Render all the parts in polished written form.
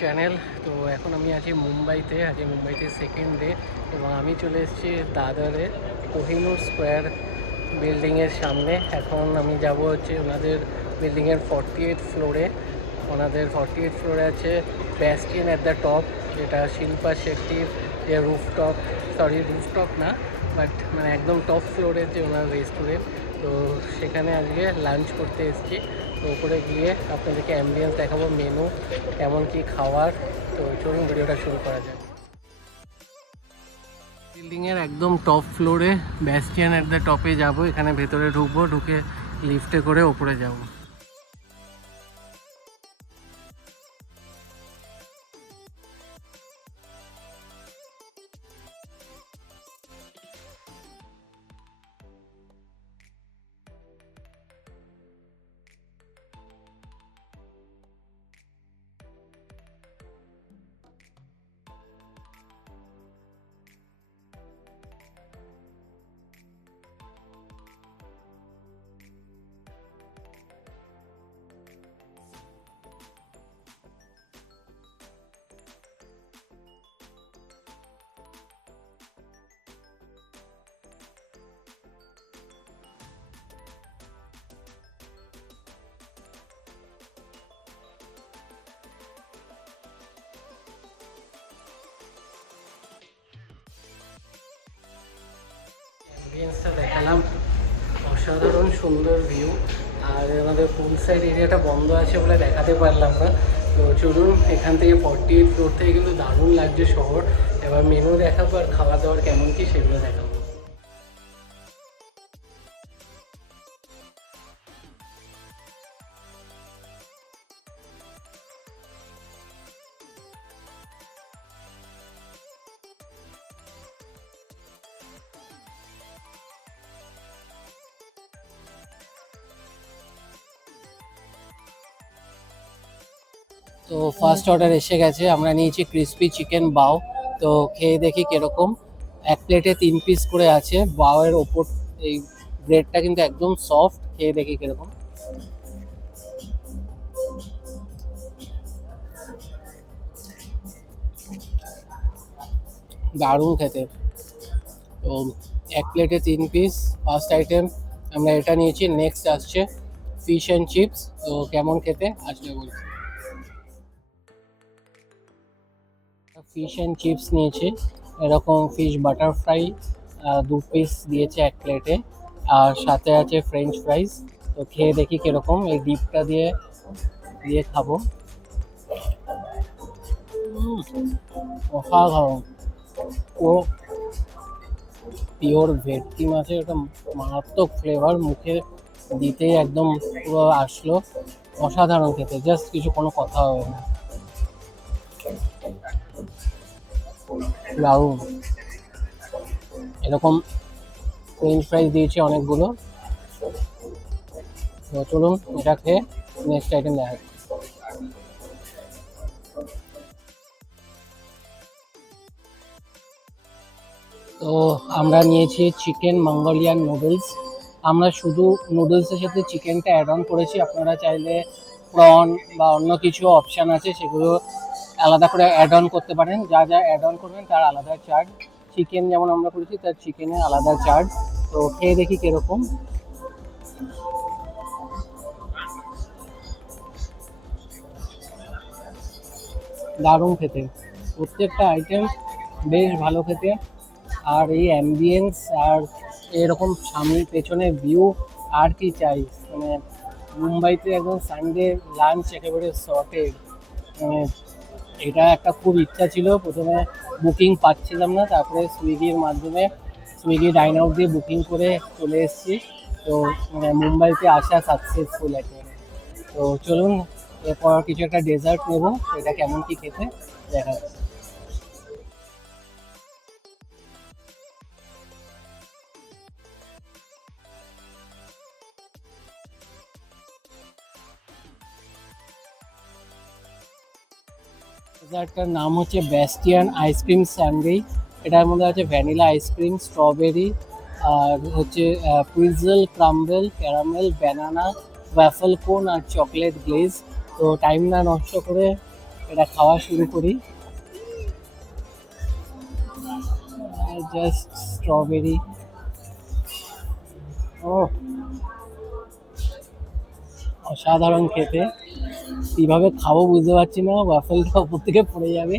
Channel. তো এখন আমি আছি মুম্বাইতে, সেকেন্ড ডে, এবং আমি চলে এসেছি দাদরে কোহিনুর স্কোয়ার বিল্ডিংয়ের সামনে। এখন আমি যাব হচ্ছে ওনাদের বিল্ডিংয়ের 48 ফ্লোরে। ওনাদের 48 ফ্লোরে আছে ব্যাস্টিয়ান অ্যাট দ্য টপ, যেটা শিল্পা শেট্টির যে রুফটপ না, বাট মানে একদম টপ ফ্লোরের যে ওনার রেস্টুরেন্ট। তো সেখানে আজকে লাঞ্চ করতে এসেছি। তো উপরে গিয়ে আপনাদেরকে অ্যাম্বিয়েন্স দেখাবো, মেনু কেমন কি খাওয়ার। তো চলুন ভিডিওটা শুরু করা যাক। বিল্ডিংয়ের একদম টপ ফ্লোরে ব্যাস্টিয়ান অ্যাট দ্য টপে যাব। এখানে ভেতরে ঢুকবো, ঢুকে লিফটে করে ওপরে যাব। অ্যাম্বিয়েন্সটা দেখালাম, অসাধারণ সুন্দর ভিউ। আর আমাদের পুল সাইড এরিয়াটা বন্ধ আছে বলে দেখাতে পারলাম না। তো চলুন, এখান থেকে 48 ফ্লোর থেকে কিন্তু দারুণ লাগছে শহর। এবার মেনু দেখাবো আর খাওয়া দাওয়ার কেমন কি সেগুলো দেখাবো। তো ফার্স্ট অর্ডার এসে গেছে, আমরা নিয়েছি ক্রিসপি চিকেন বাও। তো খেয়ে দেখি কিরকম। এক প্লেটে 3 পিস করে আছে। বাওয়ের ওপর এই ব্রেডটা কিন্তু একদম সফট, খেয়ে দেখি কিরকম। দারুণ খেতে। তো এক প্লেটে 3 পিস ফার্স্ট আইটেম আমরা এটা নিয়েছি। নেক্সট আসছে ফিশ অ্যান্ড চিপস। তো কেমন খেতে আসলে বলছি। ফিশ অ্যান্ড চিপস নিয়েছি, এরকম ফিশ বাটার ফ্রাই 2 পিস দিয়েছে এক প্লেটে, আর সাথে আছে ফ্রেঞ্চ ফ্রাইজ। তো খেয়ে দেখি কিরকম, এই ডিপটা দিয়ে দিয়ে খাবো। অসাধারণ। ও পিওর ভেটকি মাছের একটা মারাত্মক ফ্লেভার, মুখে দিতেই একদম পুরো আসলো। অসাধারণ খেতে, জাস্ট কিছু কোনো কথা হবে না। দারুণ। এরকম ফ্রেঞ্চ ফ্রাইজ দিয়েছে অনেকগুলো। তো চলুন এটা খেয়ে নেক্সট আইটেম দেখা যাক। তো আমরা নিয়েছি চিকেন মঙ্গোলিয়ান নুডলস। আমরা শুধু নুডলসের সাথে চিকেনটা অ্যাড অন করেছি। আপনারা চাইলে প্রন বা অন্য কিছু অপশান আছে, সেগুলো আলাদা করে অ্যাড অন করতে পারেন। যা যা অ্যাড অন করবেন তার আলাদা চার্জ। চিকেন যেমন আমরা করেছি, তার চিকেনের আলাদা চার্জ। তো খেয়ে দেখি কিরকম। দারুণ খেতে, প্রত্যেকটা আইটেম বেশ ভালো খেতে। আর এই অ্যাম্বিয়েন্স আর এরকম সামনে পেছনে ভিউ, আর কি চাই। মানে মুম্বাইতে একদম সানডে লাঞ্চ একেবারে সর্টেড। মানে এটা একটা খুব ইচ্ছা ছিল, প্রথমে বুকিং পাচ্ছিলাম না, তারপরে সুইগির মাধ্যমে সুইগি ডাইন আউট দিয়ে বুকিং করে চলে এসেছি। তো মানে মুম্বাইতে আসা সাকসেসফুল একেবারে। তো চলুন এরপর কিছু একটা ডেজার্ট নেবো, সেটা কেমন কি খেতে দেখা যাচ্ছে। ডেজার্টটার নাম হচ্ছে ব্যাস্টিয়ান আইসক্রিম স্যান্ডউইচ। এটার মধ্যে আছে ভ্যানিলা আইসক্রিম, স্ট্রবেরি, আর হচ্ছে প্রিজেল, ক্রাম্বেল, ক্যারামেল, ব্যানানা, ওয়াফল কোন আর চকলেট গ্লেজ। তো টাইম না নষ্ট করে এটা খাওয়া শুরু করি। জাস্ট স্ট্রবেরি, ও অসাধারণ খেতে। কিভাবে খাবো বুঝতে পারছি না, ওয়াফেলটা উপর থেকে পড়ে যাবে।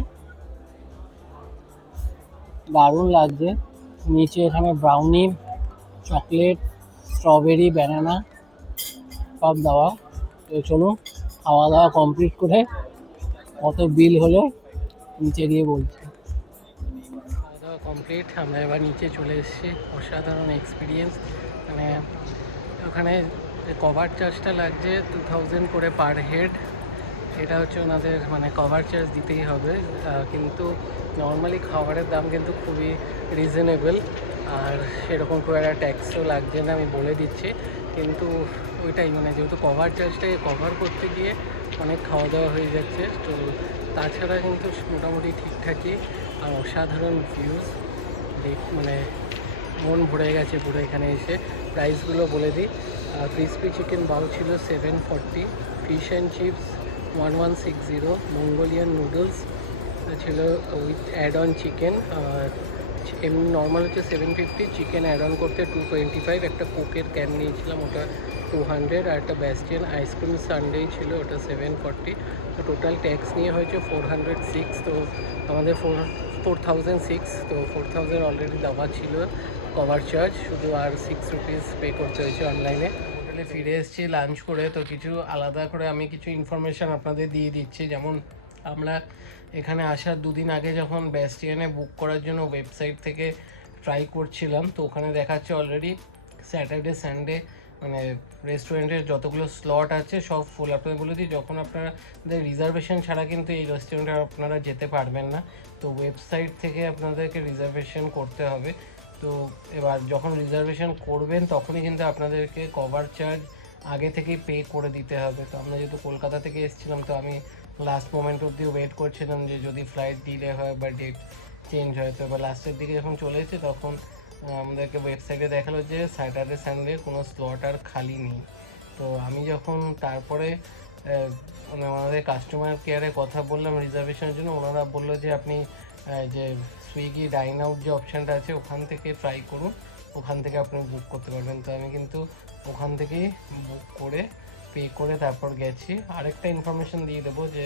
দারুণ লাগছে। নিচে এখানে ব্রাউনি, চকলেট, স্ট্রবেরি, ব্যানানা সব দেওয়া। তো চলুন খাওয়া দাওয়া কমপ্লিট করে কত বিল হলো নিচে গিয়ে বলছি। খাওয়া দাওয়া কমপ্লিট, আমরা এবার নিচে চলে এসেছি। অসাধারণ এক্সপিরিয়েন্স। মানে ওখানে কভার চার্জটা লাগছে 2000 করে পার হেড। এটা হচ্ছে ওনাদের মানে কভার চার্জ দিতেই হবে, কিন্তু নর্মালি খাবারের দাম কিন্তু খুবই রিজনেবল, আর সেরকম খুব একটা ট্যাক্সও লাগছে না, আমি বলে দিচ্ছি। কিন্তু ওইটাই মানে যেহেতু কভার চার্জটাকে কভার করতে গিয়ে অনেক খাওয়া দাওয়া হয়ে যাচ্ছে, তো তাছাড়া কিন্তু মোটামুটি ঠিকঠাকই। আর অসাধারণ ভিউজ মানে মন ভরে গেছে পুরো এখানে এসে। প্রাইসগুলো বলে দিই, ক্রিসপি চিকেন বাউ ছিল 740, fish and chips 1160, Mongolian noodles ছিল উইথ অ্যাড অন চিকেন, এমনি নর্মাল হচ্ছে 750, চিকেন অ্যাড অন করতে 225, একটা কোকের ক্যান নিয়েছিলাম ওটা 200, আর একটা ব্যাস্টিয়ান আইসক্রিম সানডে ছিল ওটা 740। তো টোটাল ট্যাক্স নিয়ে হয়েছে 406। তো আমাদের 4006, তো 4000 অলরেডি দেওয়া ছিল কভার চার্জ, শুধু আর 6 রুপিস পে করতে হয়েছে অনলাইনে। হোটেলে ফিরে এসেছি লাঞ্চ করে, তো কিছু আলাদা করে আমি কিছু ইনফরমেশান আপনাদের দিয়ে দিচ্ছি। যেমন আমরা এখানে আসার দুদিন আগে যখন ব্যাস্টিয়ানে বুক করার জন্য ওয়েবসাইট থেকে ট্রাই করছিলাম, তো ওখানে দেখাচ্ছে অলরেডি স্যাটারডে সানডে মানে রেস্টুরেন্টের যতগুলো স্লট আছে সব ফুল। আপনাদের বলে দিই, যখন আপনাদের রিজার্ভেশন ছাড়া কিন্তু এই রেস্টুরেন্টে আপনারা যেতে পারবেন না। তো ওয়েবসাইট থেকে আপনাদেরকে রিজার্ভেশন করতে হবে। তো এবার যখন রিজার্ভেশন করবেন তখনই কিন্তু আপনাদেরকে কভার চার্জ আগে থেকেই পে করে দিতে হবে। তো আমরা যেহেতু কলকাতা থেকে এসেছিলাম, তো আমি লাস্ট মোমেন্ট অবধি ওয়েট করছিলাম যে যদি ফ্লাইট ডিলে হয় বা ডেট চেঞ্জ হয়। তো এবার লাস্টের দিকে যখন চলে এসেছি তখন আমাদেরকে ওয়েবসাইটে দেখালো যে স্যাটারডে সানডে কোনো স্লট আর খালি নেই। তো আমি যখন তারপরে মানে আমাদের কাস্টমার কেয়ারে কথা বললাম রিজার্ভেশনের জন্য, ওনারা বললো যে আপনি যে সুইগি ডাইন আউট যে অপশানটা আছে ওখান থেকে ট্রাই করুন, ওখান থেকে আপনি বুক করতে পারবেন। তো আমি কিন্তু ওখান থেকেই বুক করে পে করে তারপর গেছি। আরেকটা ইনফরমেশান দিয়ে দেবো যে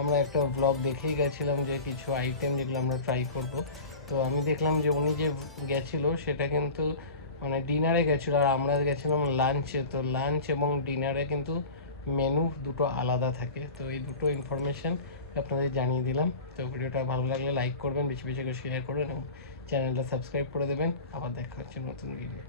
আমরা একটা ব্লগ দেখেই গেছিলাম যে কিছু আইটেম যেগুলো আমরা ট্রাই করব। তো আমি দেখলাম যে উনি যে গেছিলো সেটা কিন্তু মানে ডিনারে গেছিলো, আর আমরা গেছিলাম লাঞ্চে। তো লাঞ্চ এবং ডিনারে কিন্তু মেনু দুটো আলাদা থাকে। তো এই দুটো ইনফরমেশান আপনাদের জানিয়ে দিলাম। তো ভিডিওটা ভালো লাগলে লাইক করবেন, বেশি বেশি করে শেয়ার করবেন এবং চ্যানেলটা সাবস্ক্রাইব করে দেবেন। আবার দেখা হচ্ছে নতুন ভিডিও।